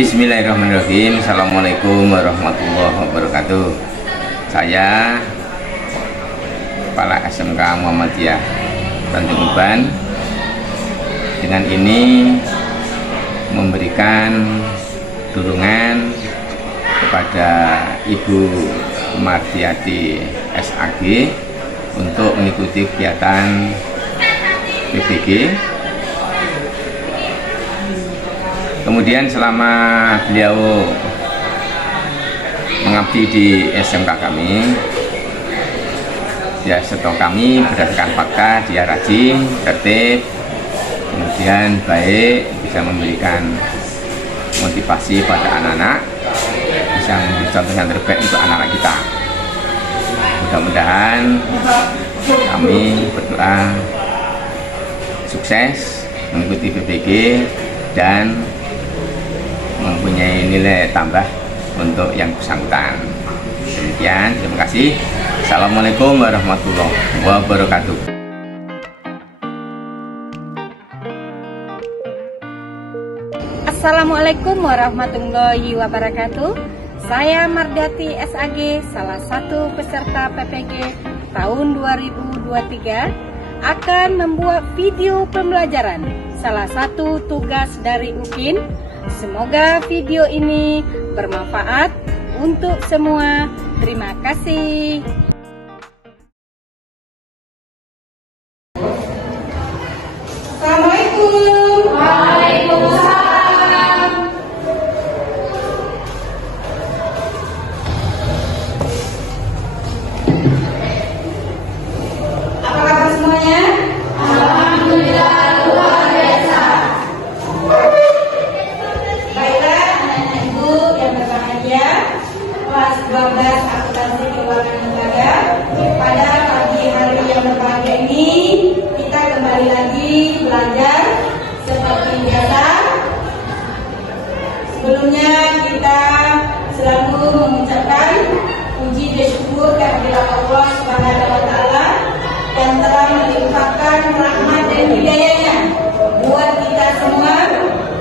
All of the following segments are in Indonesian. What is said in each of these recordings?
Bismillahirrahmanirrahim. Assalamualaikum warahmatullahi wabarakatuh. Saya Kepala SMK Muhammadiyah Tanjung Uban dengan ini memberikan dukungan kepada Ibu Mardiati SAG untuk mengikuti kegiatan PBG. Kemudian selama beliau mengabdi di SMK kami, ya setelah kami berdasarkan fakta dia rajin, tertib, kemudian baik, bisa memberikan motivasi pada anak-anak, bisa menjadi contoh yang terbaik untuk anak-anak kita. Mudah-mudahan kami berdoa sukses mengikuti PBG dan mempunyai nilai tambah untuk yang bersangkutan. Demikian, terima kasih. Assalamualaikum warahmatullahi wabarakatuh. Assalamualaikum warahmatullahi wabarakatuh. Saya Mardiati SAG, salah satu peserta PPG tahun 2023, akan membuat video pembelajaran, salah satu tugas dari UKIN. Semoga video ini bermanfaat untuk semua. Terima kasih. Assalamualaikum. Waalaikumsalam. Apa kabar semuanya? Alhamdulillah luar biasa. Baiklah anak-anak ibu yang berbahagia, kelas 12 akuntansi keuangan negara, pada pagi hari yang berbahagia ini kita kembali lagi belajar seperti biasa. Sebelumnya kita selalu mengucapkan puji dan syukur kehadirat Allah Subhanahu wa taala yang telah melimpahkan rahmat dan hidayahnya buat kita semua.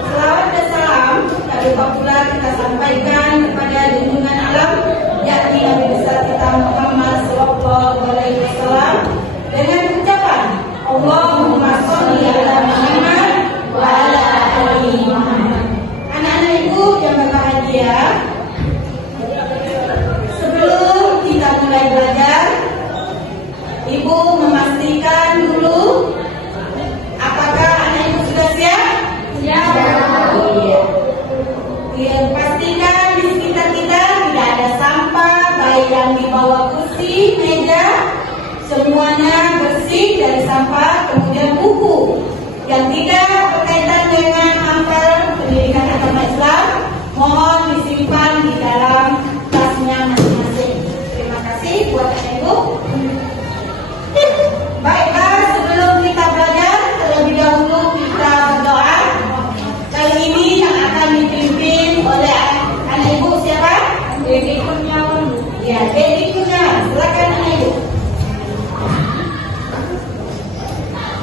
Selawat dan salam tak lupa pula kita sampaikan kepada junjungan alam, yakni Nabi besar kita Muhammad sallallahu alaihi wasallam, dengan ucapan Allahumma sholli ala Muhammad wa ala ali Muhammad. Anak-anak ibu yang berbahagia, sebelum kita mulai belajar, ibu memastikan dulu apakah anak ibu sudah siap? Siap. Iya. Pastikan di sekitar kita tidak ada sampah, baik yang di bawah kursi, meja, semuanya bersih dari sampah. Kemudian buku yang tidak berkaitan dengan amal pendidikan agama Islam mohon disimpan di dalam tasnya masing-masing. Terima kasih buat anak ibu. Baiklah, sebelum kita belajar, terlebih dahulu kita berdoa. Kali ini yang akan dipimpin oleh anak ibu siapa? Dedi Kurniawan. Ya, Dedi Kurniawan. Silakan anak ibu.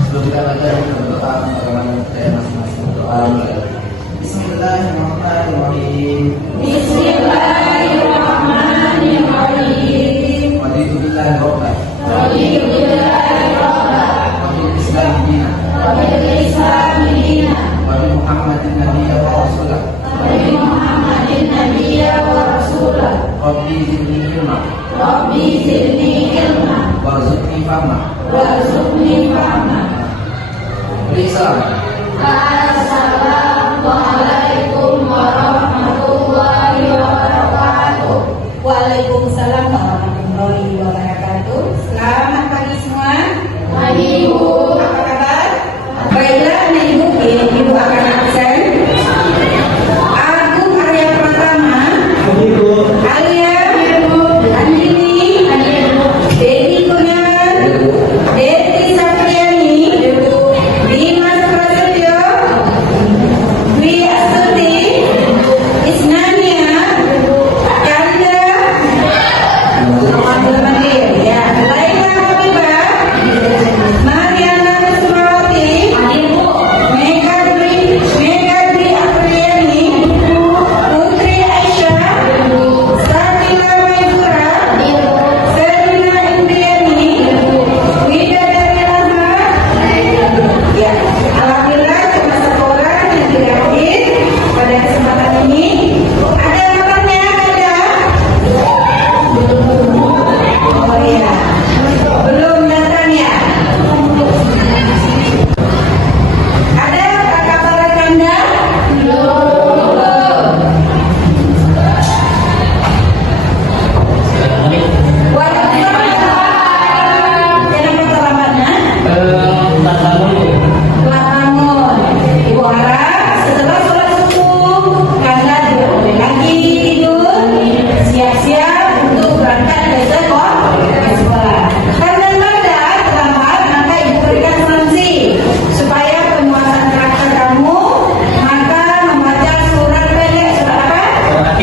Sebelum kita belajar, kita berdoa bagaimana saya masing-masing berdoa. Bismillahirrahmanirrahim. Bismillahirrahmanirrahim. Waditu billahi robba. Raditu billahi rabba. Wabil Islam dina. Wabil Islam dina. Wabil Muhammadin nabiyya wa rasulah. Wabil Muhammadin nabiyya wa rasulah. Rabbi zidni ilma. Rabbi zidni ilma. Warzuqni fahma. Warzuqni fahma. Islam. Assalamualaikum warahmatullahi wabarakatuh. Waalaikumsalam warahmatullahi wabarakatuh. Selamat pagi semua. Pagi ibu. Apa kabar? Baiklah anak ibu, ibu akan absen. Agung Arya Pratama. Alia. Andini. Dedi Kurniawan. Dedi Sapriani. Dimas Prasetyo.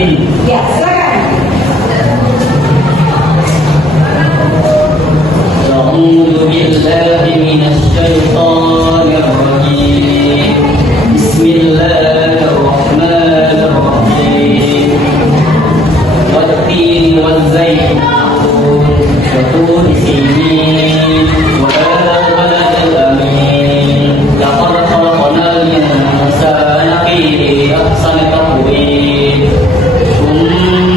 Amin. Ya, silakan. أعوذ بالله من الشيطان الرجيم بسم الله الرحمن الرحيم والتين والزيتون وطور سينين وهذا البلد الأمين لقد خلقنا الإنسان في أحسن تقويم ثم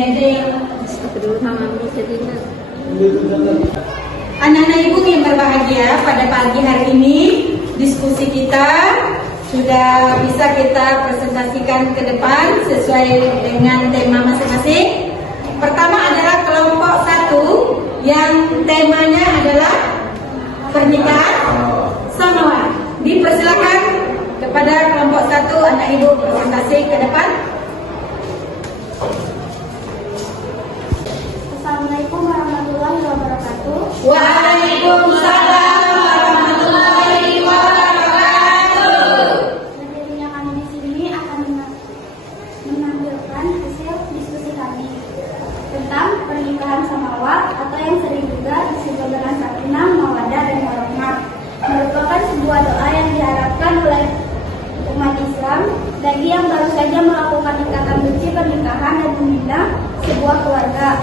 Ini ada yang Kedua tanganmu sedina. anak-anak ibu yang berbahagia, pada pagi hari ini diskusi kita sudah bisa kita presentasikan ke depan sesuai dengan tema masing-masing. Pertama adalah kelompok 1 yang temanya adalah pernikahan samawa. Dipersilakan kepada kelompok 1 anak ibu presentasi ke depan. Assalamualaikum warahmatullahi wabarakatuh. Waalaikumsalam warahmatullahi wabarakatuh. Materinya kami di sini akan menampilkan hasil diskusi kami tentang pernikahan samawa atau yang sering juga disebut dengan sakinah, mawaddah, dan warahmah. Merupakan sebuah doa yang diharapkan oleh umat Islam bagi yang baru saja melakukan ikatan suci pernikahan dan membina sebuah keluarga.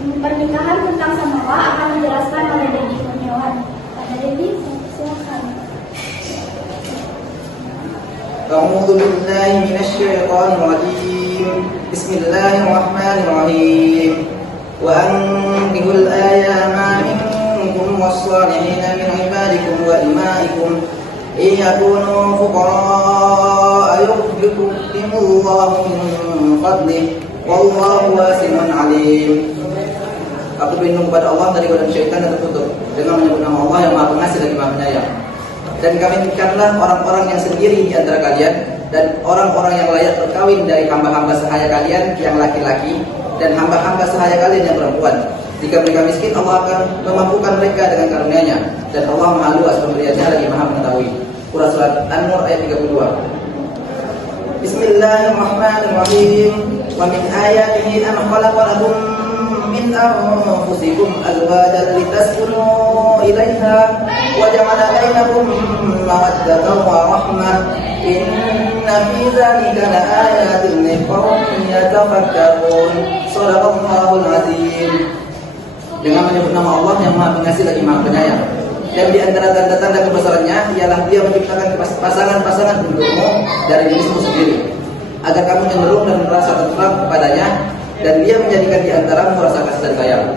Pernikahan tentang samawa akan dijelaskan oleh Dedi Kurniawan. Pada Dedi, silakan. A'udzu billahi minasyaitonir rajim. Bismillahirrahmanirrahim. Wa ankihul ayama minkum was-salihina min ibadikum wa imaikum in yakunu fuqara yughnikumullahu min fadlihi wallahu wasi'un 'alim. Aku berlindung kepada Allah dari godaan syaitan dan tertutup dengan menyebut nama Allah yang Maha Pengasih lagi Maha Penyayang. Dan kawinkanlah orang-orang yang sendiri di antara kalian dan orang-orang yang layak berkawin dari hamba-hamba sahaya kalian yang laki-laki dan hamba-hamba sahaya kalian yang perempuan. Jika mereka miskin, Allah akan memampukan mereka dengan karunia-Nya, dan Allah Maha Luas pemberiannya lagi Maha mengetahui. Surat An-Nur ayat 32. Bismillahirrahmanirrahim. Wa min ayatihi an khalaqa lakum min anfusikum azwajan litaskunu ilaiha wa ja'ala bainakum mawaddatan wa rahmah. Inna fi dzalika laayatin liqaumin yatafakkarun. Shadaqallahul azim. Dengan menyebut nama Allah yang Maha Pengasih lagi Maha Penyayang. Dan di antara tanda-tanda kebesarannya ialah Dia menciptakan pasangan-pasangan untukmu dari dirimu sendiri, agar kamu cenderung dan merasa tentram kepadanya, dan Dia menjadikan di antaramu rasa kasih dan sayang.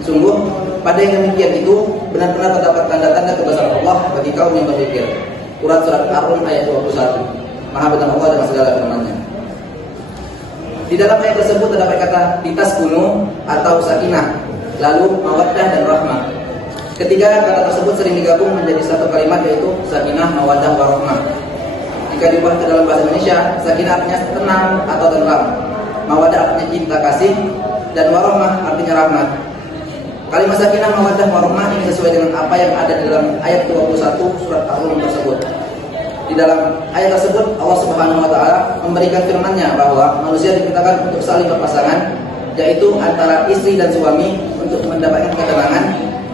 Sungguh, pada yang demikian itu benar-benar terdapat tanda-tanda kebesaran Allah bagi kaum yang berpikir. Surat Ar-Rum ayat 21. Maha benar Allah dengan segala firman-Nya. Di dalam ayat tersebut terdapat kata litaskunu atau sakinah, lalu mawaddah dan rahmah. Ketiga kata tersebut sering digabung menjadi satu kalimat, yaitu sakinah, mawaddah, warahmah. Jika diubah ke dalam bahasa Indonesia, sakinah artinya tenang atau tentram, mawaddah artinya cinta kasih, dan warahmah artinya rahmat. Kalimat sakinah, mawaddah, warahmah ini sesuai dengan apa yang ada di dalam ayat 21 surat Ar-Rum tersebut. Di dalam ayat tersebut Allah Subhanahu wa taala memberikan firman-Nya bahwa manusia diperintahkan untuk saling berpasangan, yaitu antara istri dan suami, untuk mendapatkan ketenangan,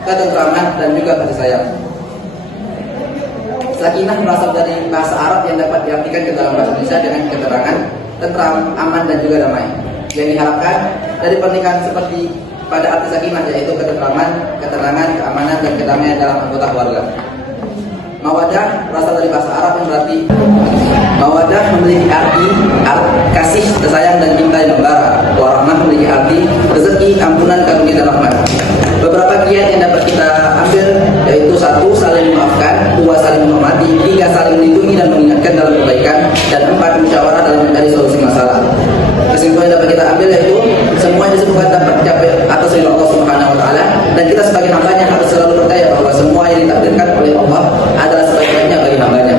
ketentraman, dan juga kasih sayang. Sakinah berasal dari bahasa Arab yang dapat diartikan ke dalam bahasa Indonesia dengan keterangan, tentram, aman, dan juga damai. Yang diharapkan dari pernikahan seperti pada arti sakinah, yaitu ketentraman, ketenangan, keamanan, dan kedamaian dalam anggota keluarga. Mawaddah berasal dari bahasa Arab yang berarti mawaddah memiliki arti kasih, sayang, dan cinta yang membara. Warahmah memiliki arti rezeki, ampunan, karunia, dan rahmat. Beberapa kiat yang dapat kita ambil yaitu 1. Saling memaafkan, 2. Saling menghormati, 3. Saling melindungi dan mengingatkan dalam kebaikan, dan 4. Musyawarah dalam mencari solusi masalah. Kesimpulan yang dapat kita ambil yaitu semua yang disebutkan dapat dicapai atas ridha Allah Subhanahu wa taala, dan kita sebagai hambanya harus selalu percaya bahwa semua yang ditakdirkan oleh Allah adalah sebaik-baiknya bagi hambanya.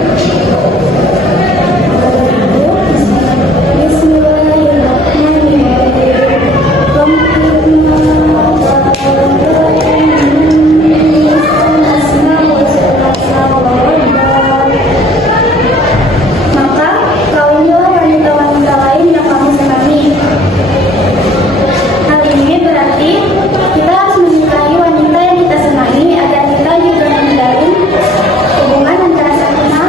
Hubungan antara sakinah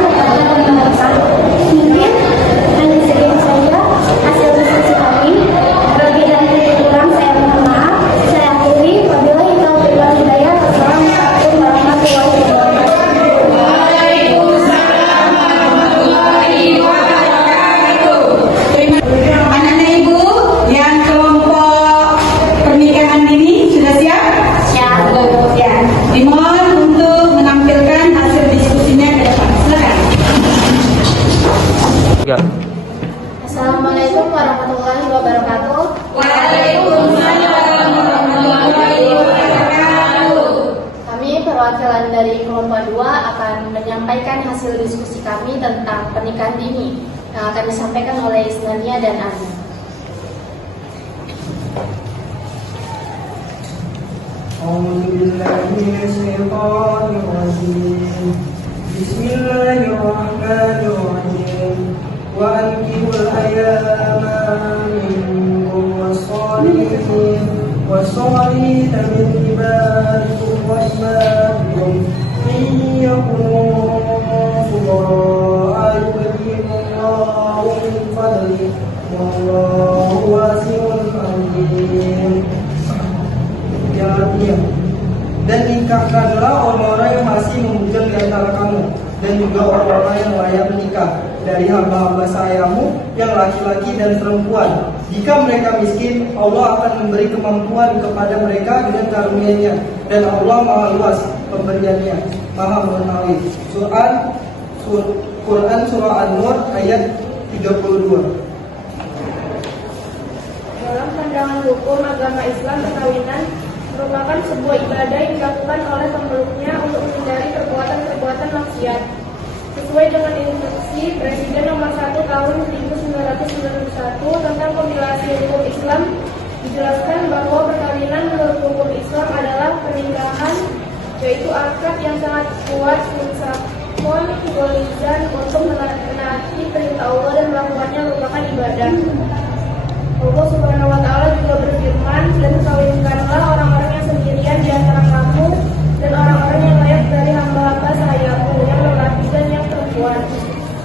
3. Assalamualaikum warahmatullahi wabarakatuh. Waalaikumsalam warahmatullahi wabarakatuh. Kami perwakilan dari kelompok 2 akan menyampaikan hasil diskusi kami tentang pernikahan dini yang akan disampaikan oleh Isnania dan Ani. Bismillahirrahmanirrahim. Wa ankihul ayama minkum was-salihin was-salihina min ibadikum wa imanikum in yakunu fuqara yughnihimullahu min fadlihi wallahu wasi'un alim. Yang artinya, dan nikahkanlah orang-orang yang masih membujang di antara kamu, dan juga orang-orang yang layak menikah dari hamba-hamba sayamu yang laki-laki dan perempuan. Jika mereka miskin, Allah akan memberi kemampuan kepada mereka dengan karunia-Nya, dan Allah Maha luas pemberiannya, Maha mengetahui. Quran Surah An-Nur ayat 32. Dalam pandangan hukum agama Islam, perkawinan merupakan sebuah ibadah yang dilakukan oleh pemeluknya untuk menghindari perbuatan-perbuatan maksiat. Sesuai dengan instruksi Presiden Nomor 1 Tahun 1991 tentang kompilasi hukum Islam, dijelaskan bahwa perkawinan menurut hukum Islam adalah pernikahan, yaitu akad yang sangat kuat mensakon golizan untuk menaati perintah Allah dan melakukannya merupakan ibadah. Allah Subhanahu wa Ta'ala juga berfirman, dan kawinkanlah orang-orang yang sendirian di antara kamu dan orang-orang yang layak dari hamba-hamba sahayamu yang lelaki dan yang perempuan.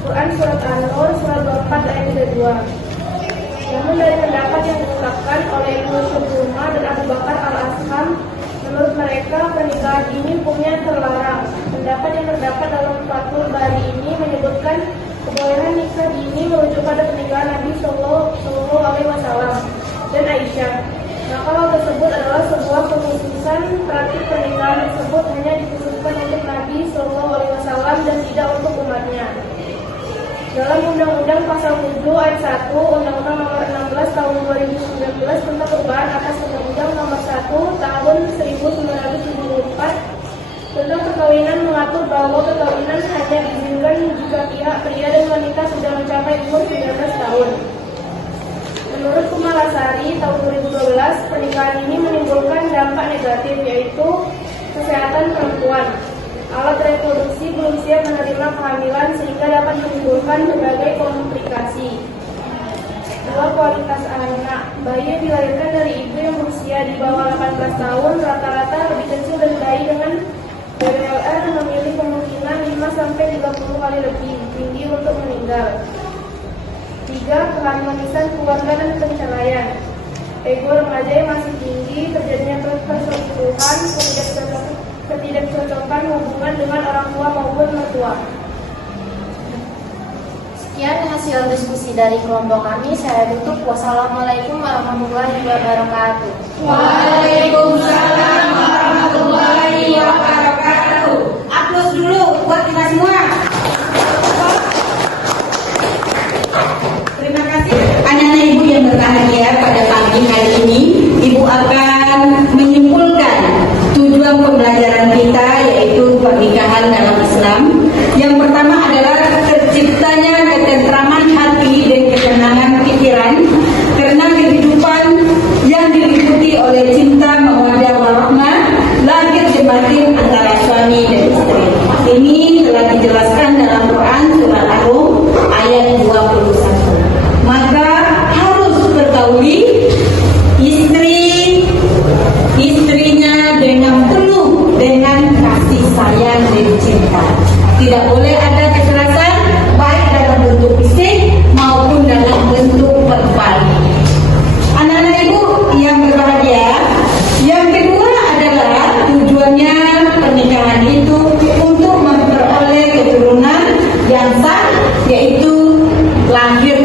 Quran Surat An-Nur Surat 24 ayat 32. Namun dari pendapat yang diungkapkan oleh Ibnu Syubruma dan Abu Bakar Al-Asham, menurut mereka pernikahan ini hukumnya terlarang. Pendapat yang terdapat dalam Fathul Bari ini menyebutkan kebolehan nikah dini merujuk pada pernikahan Nabi Sallallahu Alaihi Wasallam dan Aisyah. Maka hal tersebut adalah sebuah kekhususan. Praktik pernikahan tersebut hanya dikhususkan untuk Nabi Sallallahu Alaihi Wasallam dan tidak untuk umatnya. Dalam Undang-Undang Pasal 7 Ayat 1 Undang-Undang Nomor 16 Tahun 2019 tentang perubahan atas Undang-Undang Nomor 1 Tahun 1974 tentang perkawinan mengatur bahwa perkawinan hanya diizinkan jika pihak pria dan wanita sudah mencapai umur 19 tahun. Menurut Kumalasari tahun 2012, pernikahan ini menimbulkan dampak negatif, yaitu kesehatan perempuan. Alat reproduksi belum siap menerima kehamilan sehingga dapat menimbulkan berbagai komplikasi. Dua, kualitas anak. Bayi yang dilahirkan dari ibu yang berusia di bawah 18 tahun rata-rata lebih kecil dari bayi dengan BWLR memiliki kemungkinan 5-30 kali lebih tinggi untuk meninggal. 3, keharmonisan keluarga dan perceraian. Ego remaja yang masih tinggi, terjadinya perselingkuhan, ketidakcocokan hubungan dengan orang tua maupun mertua. Sekian hasil diskusi dari kelompok kami. Saya tutup. Wassalamualaikum warahmatullahi wabarakatuh. Waalaikumsalam warahmatullahi wabarakatuh. Aplaus dulu buat kita semua. Terima kasih anak-anak ibu yang berbahagia. Pada pagi hari ini ibu akan menyimpulkan tujuan pembelajaran kita, yaitu pernikahan dalam Islam. Yang pertama adalah terciptanya ketentraman hati dan ketenangan pikiran karena kehidupan yang diliputi oleh cinta, mawaddah, warahmah, lahir dan batin antara suami dan istri. Ini telah dijelaskan dalam Quran Surah Ar-Rum ayat 21. Maka harus bergauli istrinya dengan penuh dengan kasih sayang dan cinta. Tidak boleh ada kekerasan, baik dalam bentuk fisik maupun dalam bentuk verbal. Anak-anak ibu yang berbahagia, yang kedua adalah tujuannya pernikahan itu untuk memperoleh keturunan yang sah, yaitu lahir